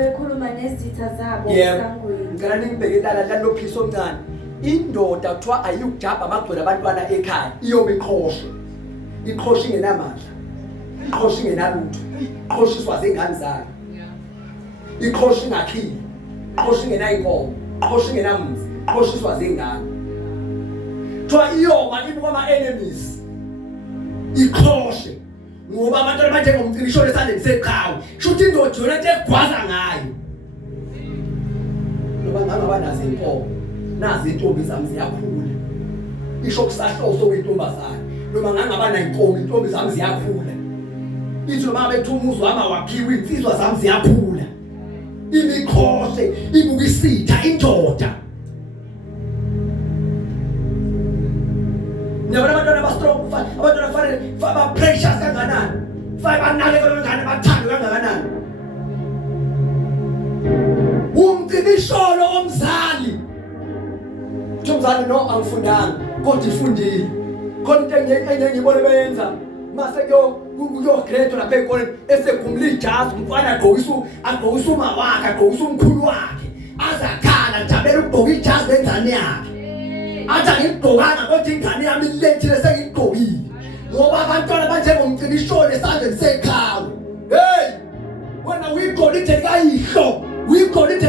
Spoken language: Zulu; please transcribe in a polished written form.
bekhuluma nezitha zabo yebo esangweni. ngicela ningibheke lana lophisa omncane indoda kuthiwa ayikujabha amagcwele abantwana ekhaya iyobe iqhosha ingenamandla iqhosha ingenalutho iqhoshiswa zengane zayo iqhosha ingakhile iqhosha ingenayinkomo iqhosha ingenamuzi iqhoshiswa zengane kuthiwa iyoba ibuka ama-enemies iqhoshe ngoba abantu abanjengomcinisho lesandleni seqhawe shuthi indoda yona nto egwaza ngayo noma ngangaba nazo inkomo nazi intombi zami ziyakhula isho kusahloso wentombazana noma ngangaba nayinkomo intombi zami ziyakhula ithi noma bethu umuzi wami awakhiwe insizwa zami ziyakhula imikhoshe ibuka isitha indoda nabona abantwana abastrong abantwana kufanele ba precious kanganani kufanele banake kangakanani bathandwe kangakanani umcibisholo omzali umzali no angifundanga kodwa ifundile khona into engiyibone beyenza mase kuyo grade lapha ekoleni esegumula ijazi umfana agqokisa uma wakhe agqokisa umkhulu wakhe azakhala njabela ukugqoka ijazi lenzane yakhe athi angigqokanga kodwa ingane yami ilethile sengigqokile ngoba abantwana abanjengomcibisholo esandleni